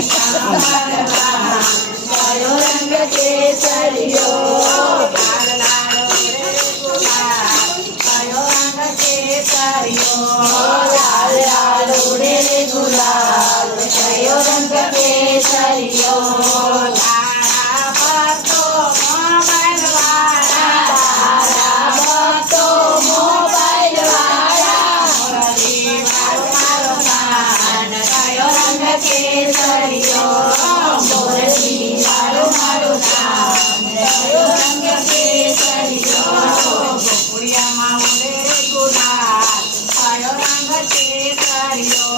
कयो रंग केसरियो लाल लाल उड़े रे गुलाल कयो रंग केसरियो तारा भक्तो मोबाइल वाला मुरली मारो कान कयो रंग केसरियो मुरली मारो कान कयो रंग केसरियो गोकुड़िया माँ उड़े रे गुलाल कयो रंग केसरियो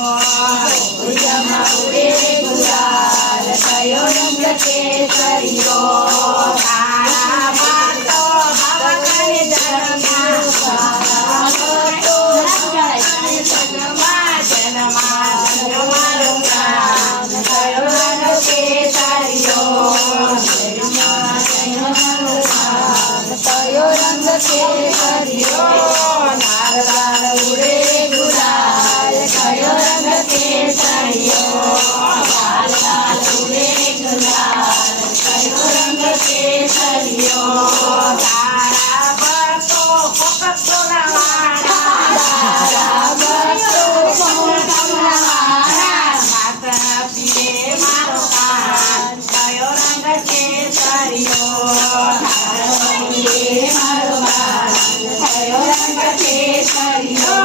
गोकुड़िया माँ उड़े रे गुलाल कयो रंग केसरियो तारा भक्तो भगवान जनमा कयो रंग केसरियो कयो रंग केसरियो लाल लाल उड़े गुलाल कयो रंग केसरियो लाल लाल उड़े गुलाल कयो रंग केसरियो तारा भक्तो फकतोलावाड़ा माता पीरे मारो कान कयो रंग केसरियो मारो कान कयो रंग केसरियो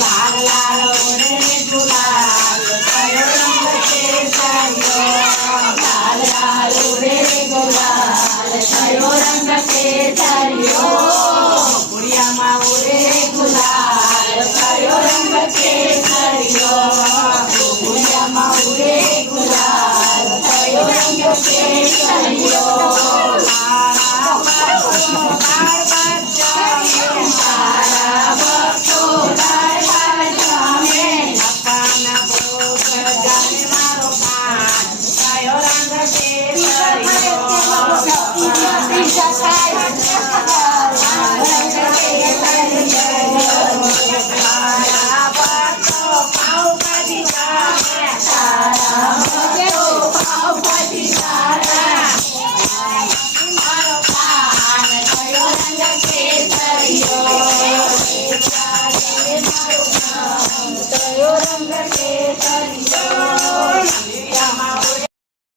लाल लाल उड़े गुलाल कयो रंग केसरियो लाल लाल उड़े गुलाल कयो रंग केसरियो गुड़िया माँ उड़े गुलाल कयो रंग केसरियो गुड़िया माँ उड़े गुलाल कयो रंग केसरियो बार बार